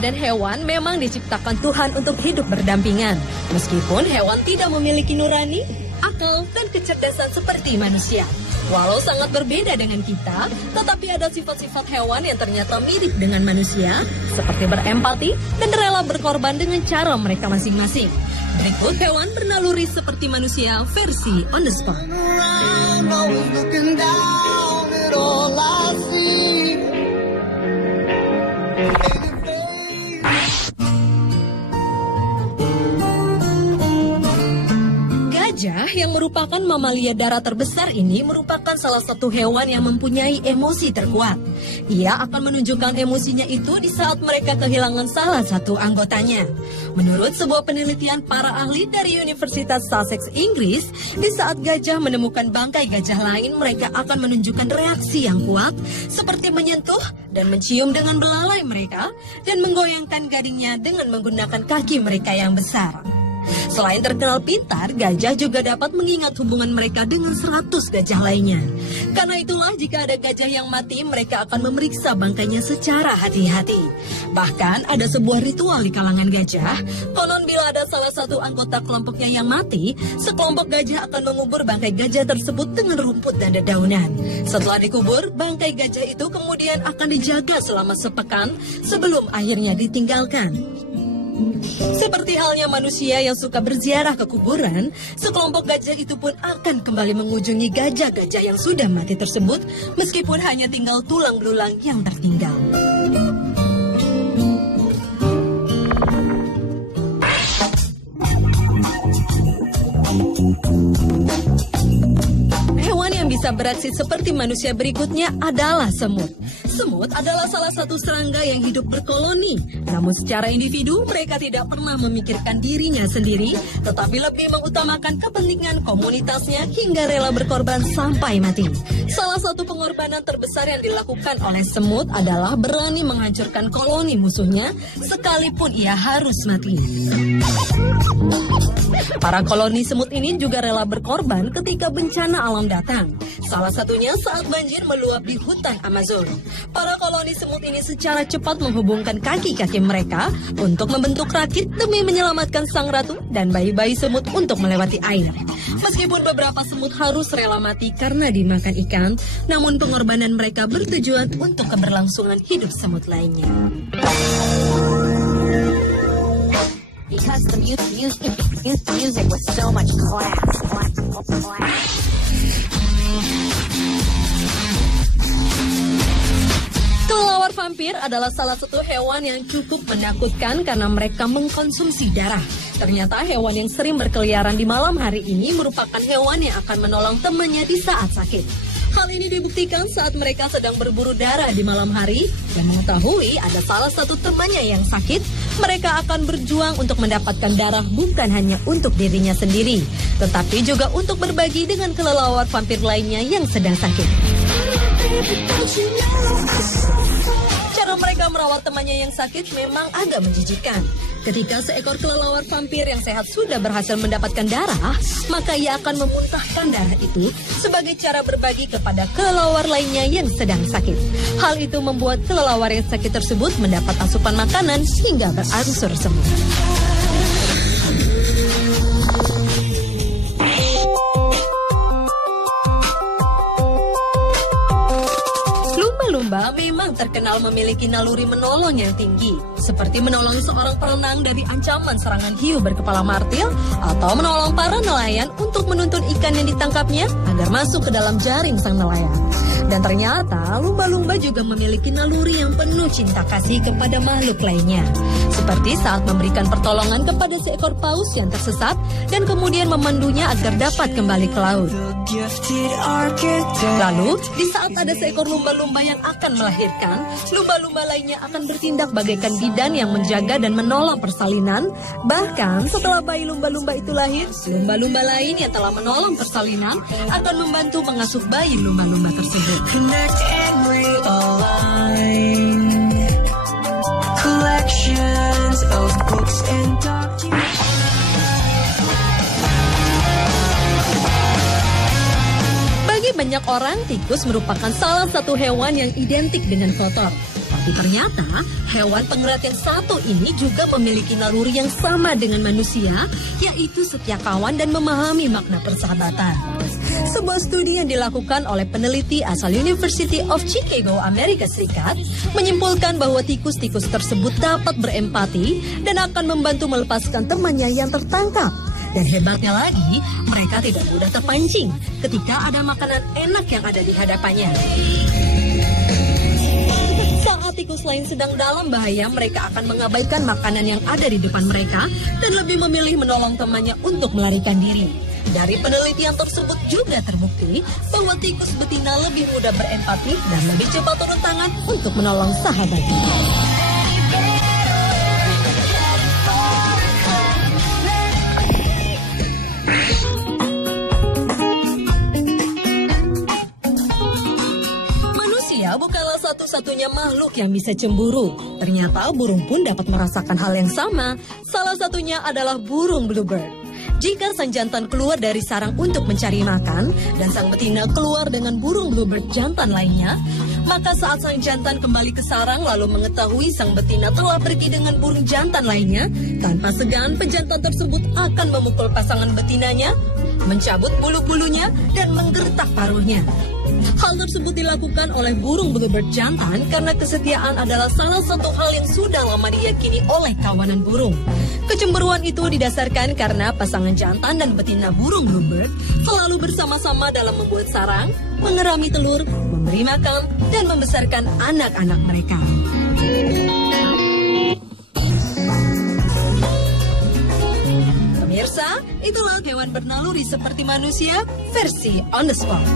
dan hewan memang diciptakan Tuhan untuk hidup berdampingan. Meskipun hewan tidak memiliki nurani, akal, dan kecerdasan seperti manusia. Walau sangat berbeda dengan kita, tetapi ada sifat-sifat hewan yang ternyata mirip dengan manusia, seperti berempati dan rela berkorban dengan cara mereka masing-masing. Berikut hewan bernaluri seperti manusia versi on the spot. Gajah yang merupakan mamalia darat terbesar ini merupakan salah satu hewan yang mempunyai emosi terkuat. Ia akan menunjukkan emosinya itu di saat mereka kehilangan salah satu anggotanya. Menurut sebuah penelitian para ahli dari Universitas Sussex, Inggris, di saat gajah menemukan bangkai gajah lain, mereka akan menunjukkan reaksi yang kuat, seperti menyentuh dan mencium dengan belalai mereka, dan menggoyangkan gadingnya dengan menggunakan kaki mereka yang besar. Selain terkenal pintar, gajah juga dapat mengingat hubungan mereka dengan 100 gajah lainnya. Karena itulah jika ada gajah yang mati, mereka akan memeriksa bangkainya secara hati-hati. Bahkan ada sebuah ritual di kalangan gajah. Konon bila ada salah satu anggota kelompoknya yang mati, sekelompok gajah akan mengubur bangkai gajah tersebut dengan rumput dan dedaunan. Setelah dikubur, bangkai gajah itu kemudian akan dijaga selama sepekan sebelum akhirnya ditinggalkan. Seperti halnya manusia yang suka berziarah ke kuburan, sekelompok gajah itu pun akan kembali mengunjungi gajah-gajah yang sudah mati tersebut, meskipun hanya tinggal tulang belulang yang tertinggal. Hewan yang bisa beraksi seperti manusia berikutnya adalah semut. Semut adalah salah satu serangga yang hidup berkoloni. Namun secara individu, mereka tidak pernah memikirkan dirinya sendiri, tetapi lebih mengutamakan kepentingan komunitasnya hingga rela berkorban sampai mati. Salah satu pengorbanan terbesar yang dilakukan oleh semut adalah berani menghancurkan koloni musuhnya, sekalipun ia harus mati. Para koloni semut ini juga rela berkorban ketika bencana alam datang. Salah satunya saat banjir meluap di hutan Amazon. Para koloni semut ini secara cepat menghubungkan kaki-kaki mereka untuk membentuk rakit demi menyelamatkan sang ratu dan bayi-bayi semut untuk melewati air. Meskipun beberapa semut harus rela mati karena dimakan ikan, namun pengorbanan mereka bertujuan untuk keberlangsungan hidup semut lainnya. Because the music was so much class. Kelelawar vampir adalah salah satu hewan yang cukup menakutkan karena mereka mengkonsumsi darah. Ternyata hewan yang sering berkeliaran di malam hari ini merupakan hewan yang akan menolong temannya di saat sakit. Hal ini dibuktikan saat mereka sedang berburu darah di malam hari dan mengetahui ada salah satu temannya yang sakit, mereka akan berjuang untuk mendapatkan darah bukan hanya untuk dirinya sendiri, tetapi juga untuk berbagi dengan kelelawar vampir lainnya yang sedang sakit. Cara mereka merawat temannya yang sakit memang agak menjijikkan. Ketika seekor kelelawar vampir yang sehat sudah berhasil mendapatkan darah, maka ia akan memuntahkan darah itu sebagai cara berbagi kepada kelelawar lainnya yang sedang sakit. Hal itu membuat kelelawar yang sakit tersebut mendapat asupan makanan hingga berangsur sembuh. Lumba-lumba memang terkenal memiliki naluri menolong yang tinggi, seperti menolong seorang perenang dari ancaman serangan hiu berkepala martil, atau menolong para nelayan untuk menuntun ikan yang ditangkapnya agar masuk ke dalam jaring sang nelayan. Dan ternyata lumba-lumba juga memiliki naluri yang penuh cinta kasih kepada makhluk lainnya, seperti saat memberikan pertolongan kepada seekor paus yang tersesat dan kemudian memandunya agar dapat kembali ke laut. Lalu, di saat ada seekor lumba-lumba yang akan melahirkan, lumba-lumba lainnya akan bertindak bagaikan bidan yang menjaga dan menolong persalinan. Bahkan setelah bayi lumba-lumba itu lahir, lumba-lumba lain yang telah menolong persalinan akan membantu mengasuh bayi lumba-lumba tersebut. Connect and realign. Collections of books and documents. Bagi banyak orang, tikus merupakan salah satu hewan yang identik dengan kotor. Tapi ternyata hewan pengerat yang satu ini juga memiliki naluri yang sama dengan manusia, yaitu setia kawan dan memahami makna persahabatan. Sebuah studi yang dilakukan oleh peneliti asal University of Chicago, Amerika Serikat, menyimpulkan bahwa tikus-tikus tersebut dapat berempati dan akan membantu melepaskan temannya yang tertangkap. Dan hebatnya lagi, mereka tidak mudah terpancing ketika ada makanan enak yang ada di hadapannya. Saat tikus lain sedang dalam bahaya, mereka akan mengabaikan makanan yang ada di depan mereka dan lebih memilih menolong temannya untuk melarikan diri. Dari penelitian tersebut juga terbukti bahwa tikus betina lebih mudah berempati dan lebih cepat turun tangan untuk menolong sahabatnya. Manusia bukanlah satu-satunya makhluk yang bisa cemburu. Ternyata burung pun dapat merasakan hal yang sama. Salah satunya adalah burung bluebird. Jika sang jantan keluar dari sarang untuk mencari makan dan sang betina keluar dengan burung bluebird jantan lainnya, maka saat sang jantan kembali ke sarang lalu mengetahui sang betina telah pergi dengan burung jantan lainnya, tanpa segan pejantan tersebut akan memukul pasangan betinanya, mencabut bulu-bulunya dan menggertak paruhnya. Hal tersebut dilakukan oleh burung bluebird jantan karena kesetiaan adalah salah satu hal yang sudah lama diyakini oleh kawanan burung. Kecemburuan itu didasarkan karena pasangan jantan dan betina burung bluebird selalu bersama-sama dalam membuat sarang, mengerami telur, memberi makan, dan membesarkan anak-anak mereka. Pemirsa, itulah hewan bernaluri seperti manusia versi on the spot.